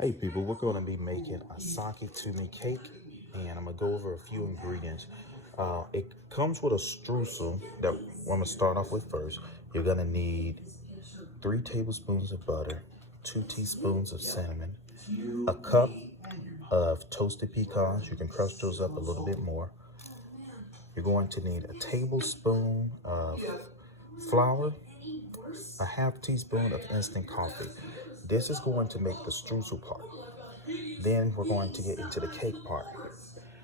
Hey people, we're going to be making a sake to me cake, and I'm going to go over a few ingredients. It comes with a streusel that I'm going to start off with first. You're going to need 3 tablespoons of butter, 2 teaspoons of cinnamon, a cup of toasted pecans. You can crush those up a little bit more. You're going to need a tablespoon of flour, a half teaspoon of instant coffee. This is going to make the streusel part. Then we're going to get into the cake part.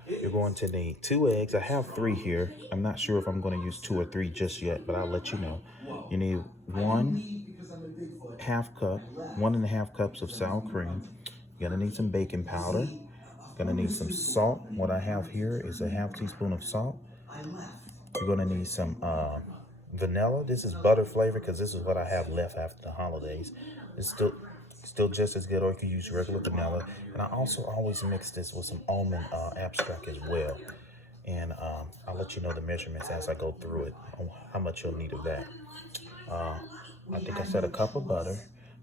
You're going to need 2 eggs. I have 3 here. I'm not sure if I'm going to use 2 or 3 just yet, but I'll let you know. You need 1.5 cups of sour cream. You're going to need some baking powder. You're going to need some salt. What I have here is a half teaspoon of salt. You're going to need some vanilla. This is butter flavor because this is what I have left after the holidays. It's still just as good, or you can use regular vanilla. And I also always mix this with some almond abstract as well. And I'll let you know the measurements as I go through it, on how much you'll need of that. I think I said a cup of butter.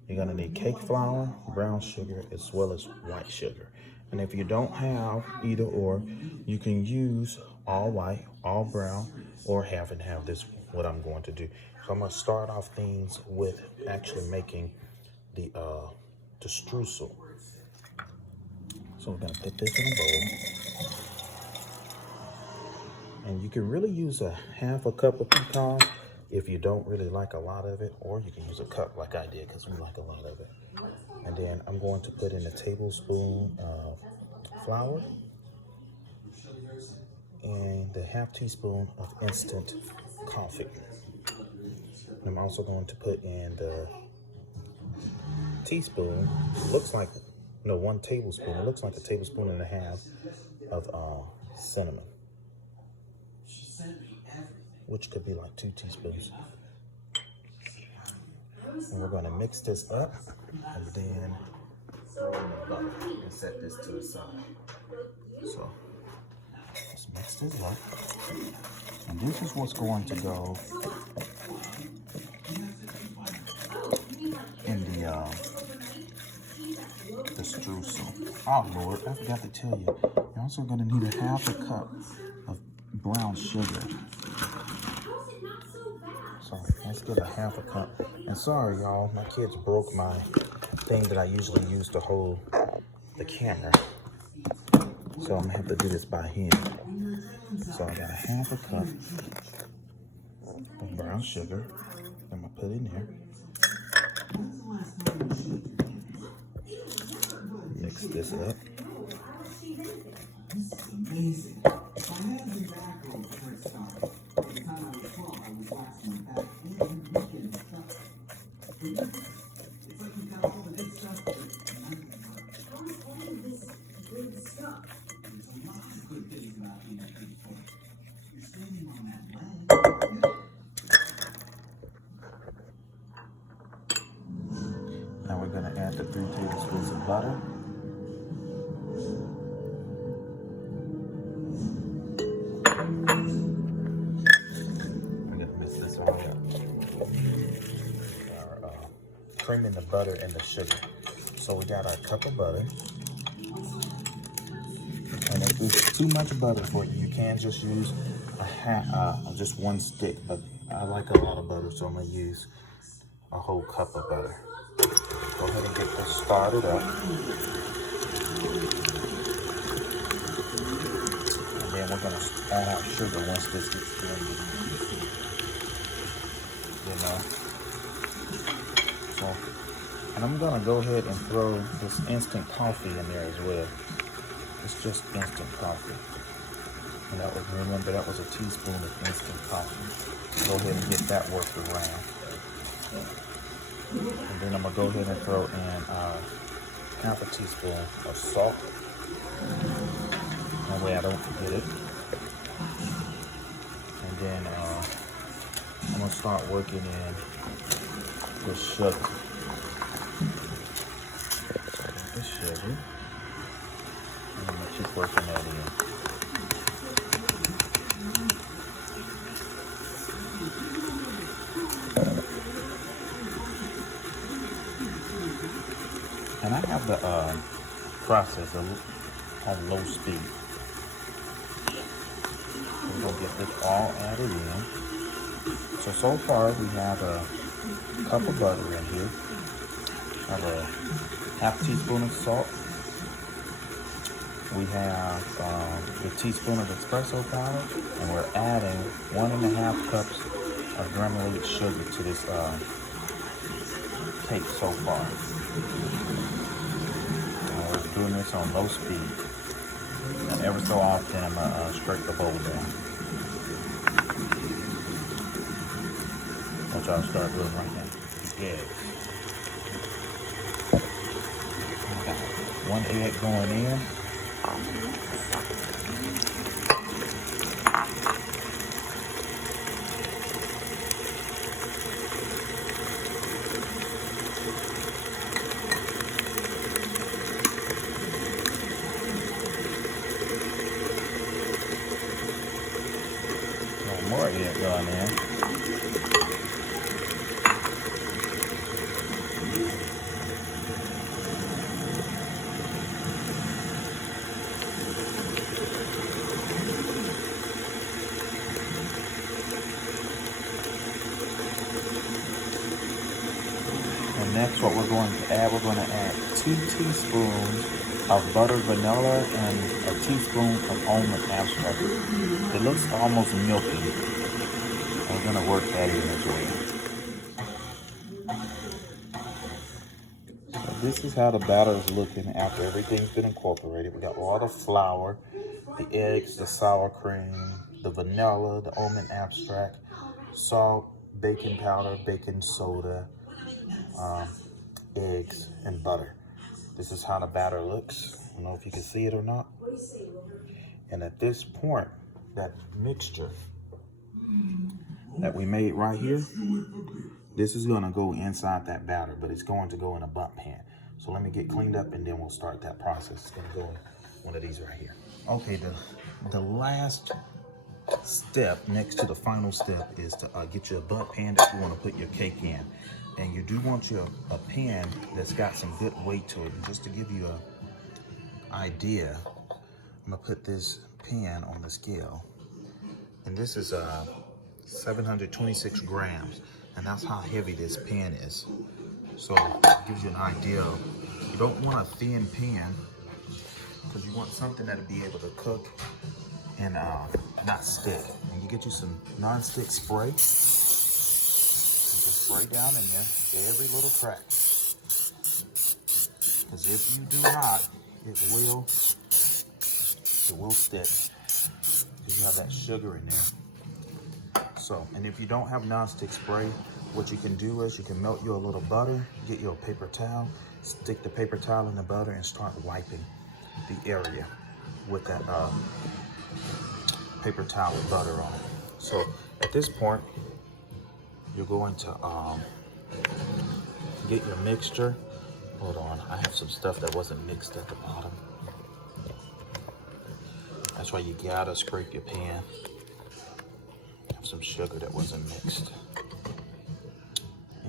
You're gonna need cake flour, brown sugar, as well as white sugar. And if you don't have either or, you can use all white, all brown, or half and half. This is what I'm going to do. So I'm gonna start off things with actually making the streusel. So we're gonna put this in a bowl. And you can really use a half a cup of pecans if you don't really like a lot of it, or you can use a cup like I did because we like a lot of it. And then I'm going to put in a tablespoon of flour and the half teaspoon of instant coffee. And I'm also going to put in the teaspoon, looks like, no, 1 tablespoon. It looks like a tablespoon and a half of cinnamon, which could be like 2 teaspoons. And we're going to mix this up and then throw in the butter and set this to the side. So let's mix this up. And this is what's going to go in the streusel. Oh Lord, I forgot to tell you. You're also going to need a half a cup of brown sugar. So let's get a half a cup. And sorry y'all, my kids broke my thing that I usually use to hold the camera. So I'm gonna have to do this by hand. So I got a half a cup of brown sugar. I'm gonna put in there. Mix this up. Now we're going to add the 3 tablespoons of butter. I'm going to mix this all up. Our cream and the butter and the sugar. So we got our cup of butter. And if it's too much butter for you, you can just use just 1 stick. But I like a lot of butter, so I'm going to use a whole cup of butter. Go ahead and get this started up. And then we're going to add our sugar once this gets blended. You know? So, and I'm going to go ahead and throw this instant coffee in there as well. It's just instant coffee. And that was, remember, that was a teaspoon of instant coffee. Go ahead and get that worked around. And then I'm going to go ahead and throw in half a teaspoon of salt. That way I don't forget it. And then I'm going to start working in the sugar. The sugar. And I'm going to keep working that in. And I have the process on low speed. We're gonna get this all added in. So far we have a cup of butter in here. I have a half teaspoon of salt. We have the teaspoon of espresso powder, and we're adding 1.5 cups of granulated sugar to this cake so far. And we're doing this on low speed. And every so often I'm gonna scrape the bowl down. Which I'll start doing right now. The eggs. I got 1 egg going in. More egg going in. And next what we're going to add, 2 teaspoons of buttered vanilla and a teaspoon of almond extract. It looks almost milky. I'm gonna work that in as well. So this is how the batter is looking after everything's been incorporated. We got all the flour, the eggs, the sour cream, the vanilla, the almond extract, salt, baking powder, baking soda, eggs, and butter. This is how the batter looks. I don't know if you can see it or not. And at this point, that mixture that we made right here, this is gonna go inside that batter, but it's going to go in a Bundt pan. So let me get cleaned up and then we'll start that process. It's gonna go in one of these right here. Okay, the last step, next to the final step, is to get you a Bundt pan that you wanna put your cake in. And you do want a pan that's got some good weight to it. And just to give you an idea, I'm gonna put this pan on the scale. And this is 726 grams. And that's how heavy this pan is. So it gives you an idea. You don't want a thin pan because you want something that'll be able to cook and not stick. And you get you some non-stick spray. Spray down in there, every little crack. Because if you do not, it will stick. Because you have that sugar in there. So, and if you don't have non-stick spray, what you can do is you can melt you a little butter, get you a paper towel, stick the paper towel in the butter and start wiping the area with that paper towel with butter on it. So at this point, you're going to get your mixture. Hold on, I have some stuff that wasn't mixed at the bottom. That's why you gotta scrape your pan. I have some sugar that wasn't mixed.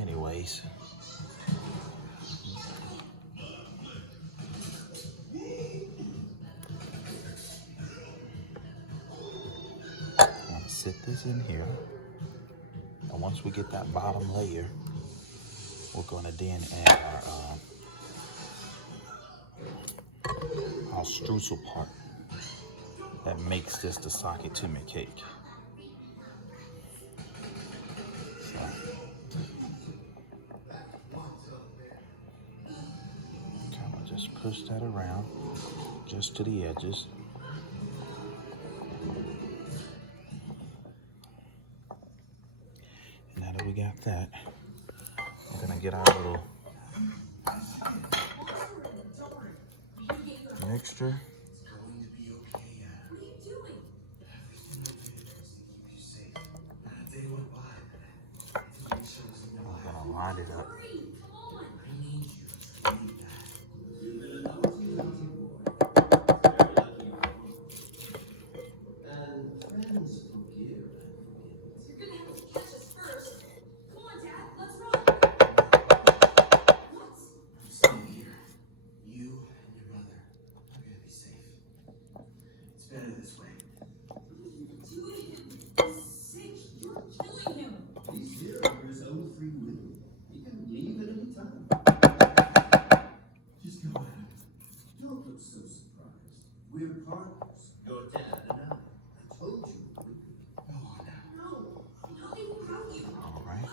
Anyways. I'm gonna sit this in here. And once we get that bottom layer, we're gonna then add our streusel part that makes this the socket to my cake. So, kind of just push that around, just to the edges. And now that we got that, we're gonna get our little mixture. I'm gonna line it up. We're partners. You're 10 and 9. I told you. All right.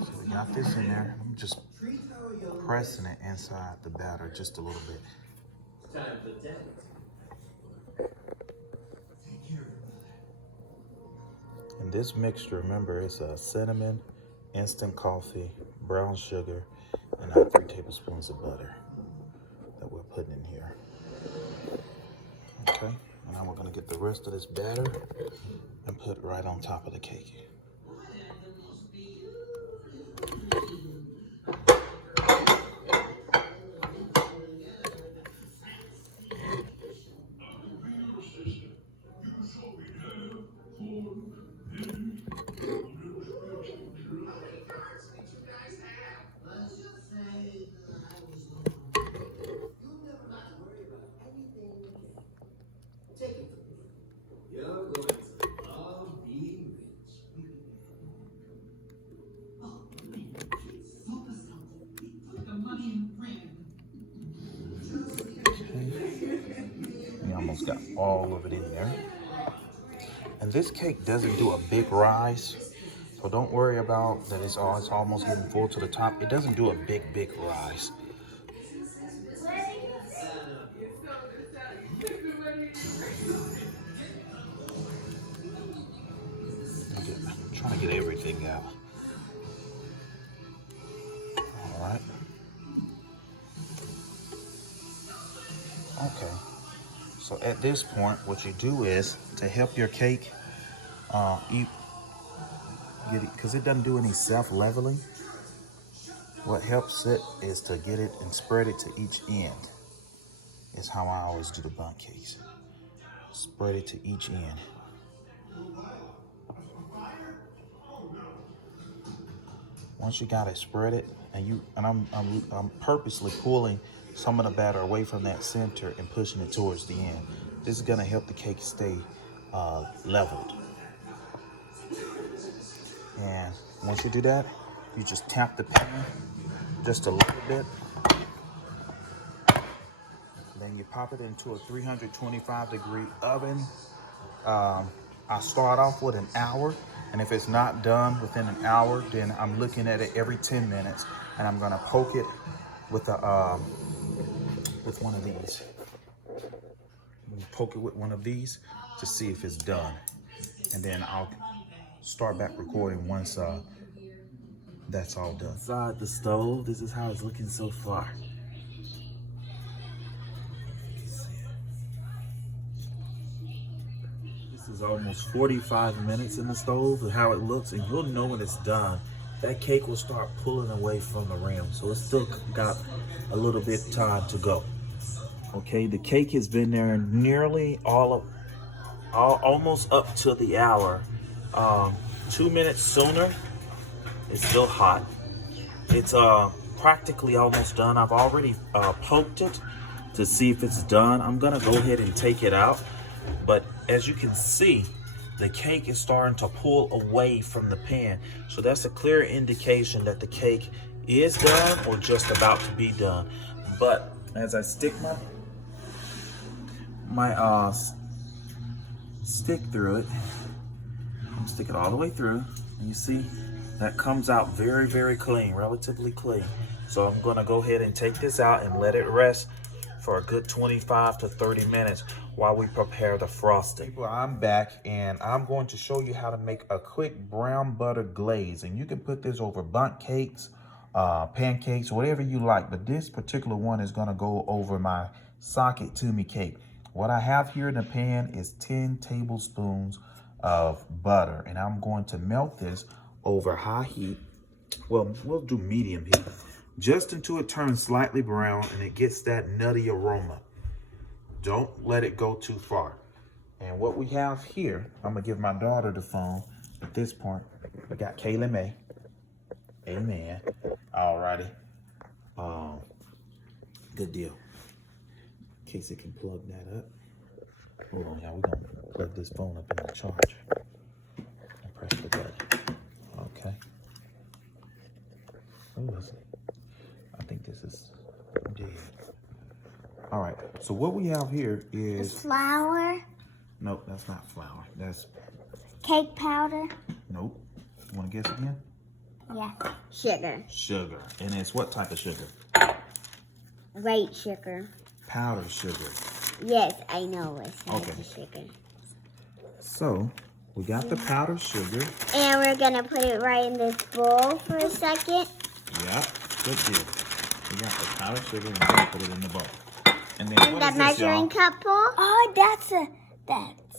So we got this in there. I'm just pressing it inside the batter just a little bit. Time for 10. Take care of it, mother. And this mixture, remember, it's cinnamon, instant coffee, brown sugar, and 3 tablespoons of butter that we're putting in here. Okay, and now we're gonna get the rest of this batter and put it right on top of the cake. You're going to love being rich. We almost got all of it in there. And this cake doesn't do a big rise, so don't worry about that it's almost getting full to the top. It doesn't do a big rise. I'm trying to get everything out. All right. Okay. So at this point, what you do is to help your cake get it, because it doesn't do any self-leveling. What helps it is to get it and spread it to each end. Is how I always do the Bundt cakes. Spread it to each end. Once you got it spread it, and I'm purposely pulling some of the batter away from that center and pushing it towards the end. This is gonna help the cake stay leveled. And once you do that, you just tap the pan just a little bit. Then you pop it into a 325-degree oven. I start off with an hour, and if it's not done within an hour, then I'm looking at it every 10 minutes, and I'm gonna poke it with one of these. Poke it with one of these to see if it's done, and then I'll start back recording once that's all done. Inside the stove, this is how it's looking so far. This is almost 45 minutes in the stove and how it looks, and you'll know when it's done. That cake will start pulling away from the rim, so it's still got a little bit time to go. Okay, the cake has been there nearly almost up to the hour. 2 minutes sooner. It's still hot. It's practically almost done. I've already poked it to see if it's done. I'm gonna go ahead and take it out. But as you can see, the cake is starting to pull away from the pan. So that's a clear indication that the cake is done or just about to be done. But as I stick my stick through it, I'm stick it all the way through, and you see that comes out very, very clean, relatively clean. So I'm gonna go ahead and take this out and let it rest for a good 25 to 30 minutes while we prepare the frosting. People, I'm back, and I'm going to show you how to make a quick brown butter glaze. And you can put this over Bundt cakes, pancakes, whatever you like. But this particular one is gonna go over my socket to me cake. What I have here in the pan is 10 tablespoons of butter, and I'm going to melt this over high heat. Well, we'll do medium heat, just until it turns slightly brown and it gets that nutty aroma. Don't let it go too far. And what we have here, I'm gonna give my daughter the phone at this point. We got Kayla May. Amen. Alrighty. Good deal. In case it can plug that up. Hold on, y'all. We're gonna plug this phone up in the charger. And press the button. Okay. Who is it? I think this is dead. All right. So what we have here It's is flour, nope. That's not flour. That's cake powder. nope. You want to guess again? Yeah. Sugar. Sugar. And it's what type of sugar? White sugar. Powdered sugar. Yes, I know it's Okay. white sugar. So we got the powdered sugar. And we're gonna put it right in this bowl for a second. Yep. Good deal. We got the powdered sugar and we're gonna put it in the bowl. And then And what the is this, y'all? measuring cup bowl. Oh, that's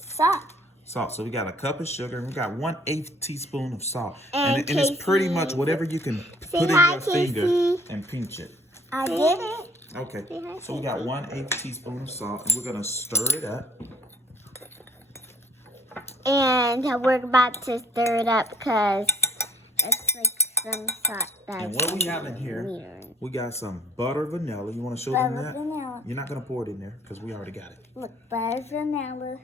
salt. Salt. So we got a cup of sugar and we got 1/8 teaspoon of salt. And And it's pretty much Casey. whatever you can Say put in hi, your finger Casey. and pinch it. I did it. Okay. Say hi, So we got 1/8 teaspoon of salt and we're gonna stir it up. And we're about to stir it up because it's like some salt that's And what we have in here, weird. we got some butter vanilla. You want to show them Butter that? vanilla. You're not gonna pour it in there because we already got it. Look, butter vanilla.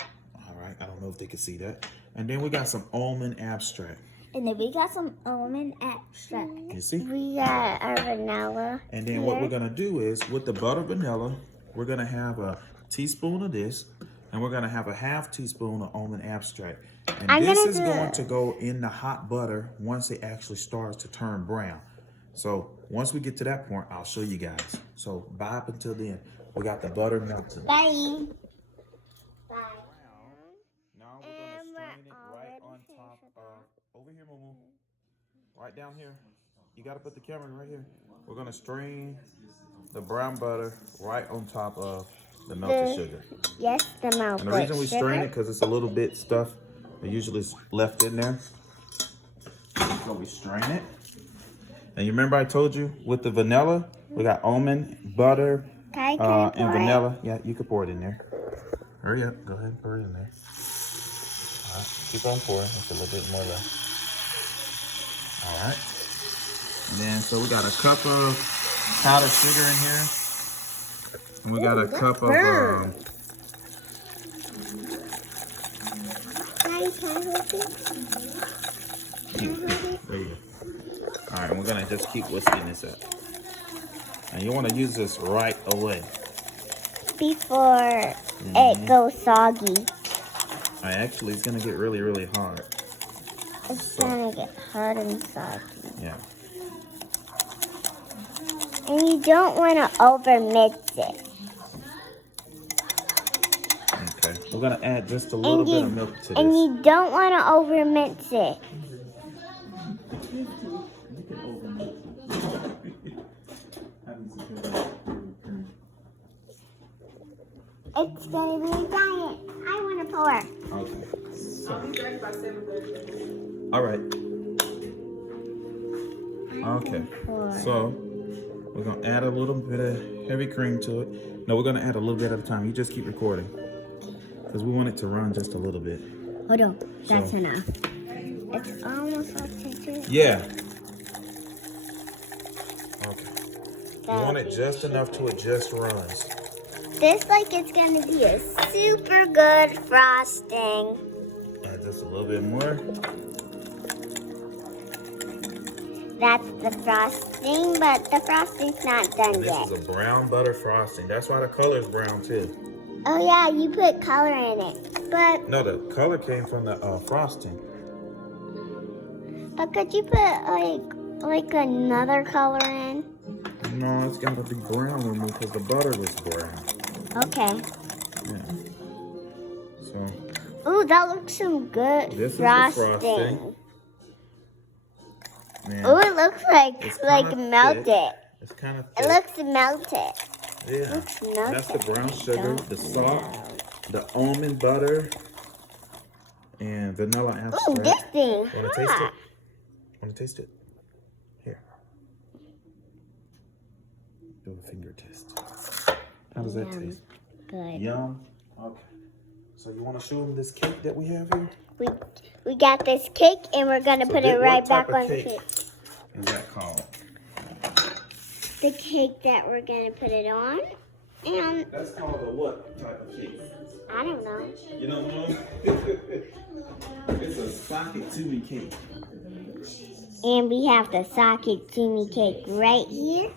All right. I don't know if they can see that. And then we got some almond abstract. And then we got some almond extract. You see? We got our vanilla. And then what we're gonna do is with the butter vanilla, we're gonna have a teaspoon of this, and we're gonna have a 1/2 teaspoon of almond abstract. And I'm this gonna is do going it. to go in the hot butter once it actually starts to turn brown. So once we get to that point, I'll show you guys. So bye up until then. We got the butter melted. Bye. Now we're gonna strain it right on top of, over here, Moo. Right down here. You gotta put the camera right here. We're gonna strain the brown butter right on top of the melted sugar. Yes, the melted And the reason we sugar. strain it, because it's a little bit stuff that usually is left in there. So we strain it. And you remember I told you with the vanilla, we got almond, butter, Can I and vanilla. Yeah, you can pour it in there. Hurry up. Go ahead and pour it in there. All right. Keep on pouring. It's a little bit more left. All right. And then, so we got a cup of powdered sugar in here. And we got a cup of, there you go. All right, and we're gonna just keep whisking this up. And you wanna use this right away. Before it goes soggy. Actually, it's gonna get really, really hard. It's gonna get hard and soggy. Yeah. And you don't want to over mix it. Okay. We're gonna add just a little bit of milk to And this. you don't want to over mix it. It's gonna be a giant. I want to pour. Okay. So. All right. Okay. So we're gonna add a little bit of heavy cream to it. No, we're gonna add a little bit at a time. You just keep recording, because we want it to run just a little bit. Hold on. That's So- enough. It's almost up to Yeah. Okay. You want it just enough to it just runs. This like it's gonna be a super good frosting. Add just a little bit more. That's the frosting, but the frosting's not done This yet. is a brown butter frosting. That's why the color is brown too. Oh yeah, you put color in it. But No, the color came from the frosting. could you put like another color in? No, it's got to be brown with me because the butter was brown. Okay. Yeah. So Ooh, that looks some good this is the frosting. frosting. Man, Ooh, it looks it's like kinda melted. thick. It's kind of It thick. looks melted. Yeah. looks That's the brown melted. sugar, the salt, the almond butter, and vanilla Ooh, abstract. this thing. Want to taste it? hot. Want to taste it? Here. Do a finger test. How does that taste? Good. Yum. Okay. So you want to show them this cake that we have here? We got this cake and we're gonna put it right back on the cake. Is that called? The cake that we're gonna put it on. And That's called a what type of cake? I don't know. You don't know? It's a socket toonie cake. And we have the socket toonie cake right here.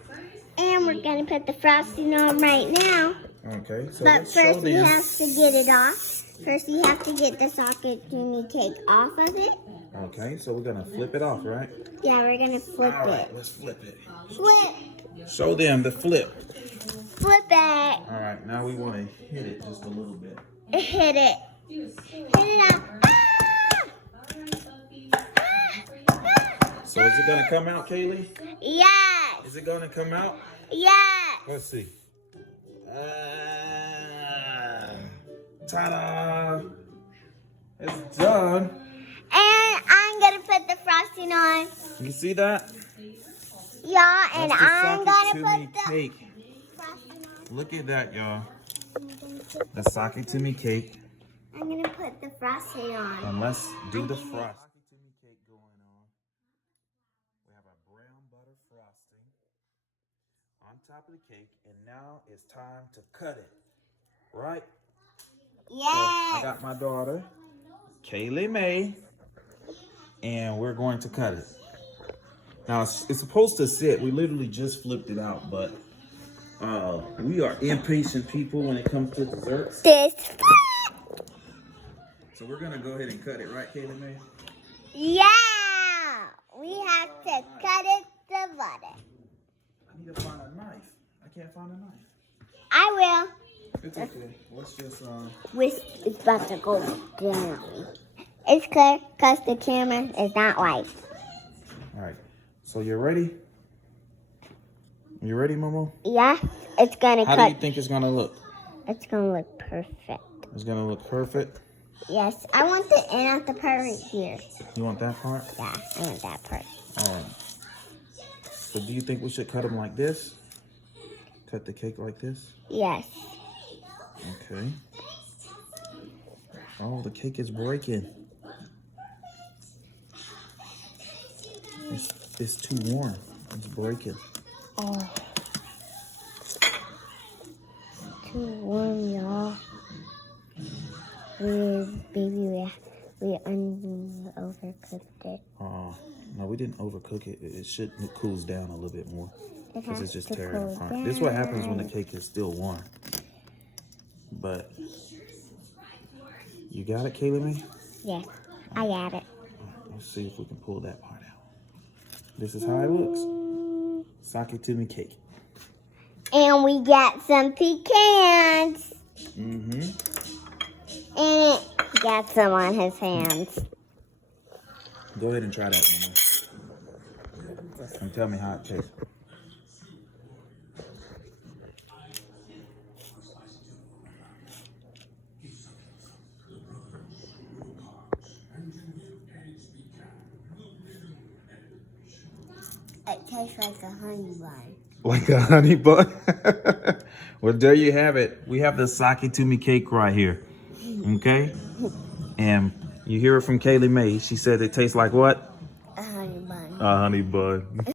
And we're gonna put the frosting on right now. Okay, so But let's show first we them. have to get it off. First you have to get the Sakatumi cake off of it. Okay, so we're gonna flip it off, right? Yeah, we're gonna flip All right, it. let's flip it. Flip! Show them the flip. Flip it! All right, now we want to hit it just a little bit. Hit it. Hit it up. Ah! So is it gonna come out, Kaylee? Yes! Is it gonna come out? Yes! Let's see. Ta-da! It's done. And I'm gonna put the frosting on. You see that? Yeah, and That's the I'm gonna put Sakatumi the cake. frosting on. Look at that, y'all. The Sakatumi cake. I'm gonna put the frosting on. And let's do the frosting. Sakatumi cake going on. We have our brown butter frosting on top of the cake, and now it's time to cut it. Right? So I Yes! got my daughter, Kaylee May, and we're going to cut it. Now it's supposed to sit. We literally just flipped it out, but we are impatient people when it comes to desserts. This. So we're gonna go ahead and cut it, right, Kaylee May? Yeah! We have to cut it to butter. I need to find a knife. I can't find a knife. I will. It's okay. Let's just It's about to go down. It's clear because the camera is not white. All right. So you're ready? You ready, Momo? Yeah, it's gonna How cut. do you think it's gonna look? It's gonna look perfect. It's gonna look perfect. Yes, I want the end of the part right here. You want that part? Yeah, I want that part. All right. So do you think we should cut them like this? Cut the cake like this? Yes. Okay. Oh, the cake is breaking. It's too warm. It's breaking. Oh. Too warm, y'all. We overcooked it. Oh, no, we didn't overcook it. It should cools down a little bit more. It Because has it's just to tearing cool apart. This is what happens when the down. cake is still warm. But you got it, Kaylee May? Yes, I got it. Let's see if we can pull that part out. This is how it looks. Sakatumi cake. And we got some pecans. Mm-hmm. And he got some on his hands. Go ahead and try that, Mama. And tell me how it tastes. It tastes like a honey bun. Like a honey bun? Well, there you have it. We have the Sakatumi cake right here. Okay? And you hear it from Kaylee May. She said it tastes like what? A honey bun. A honey bun.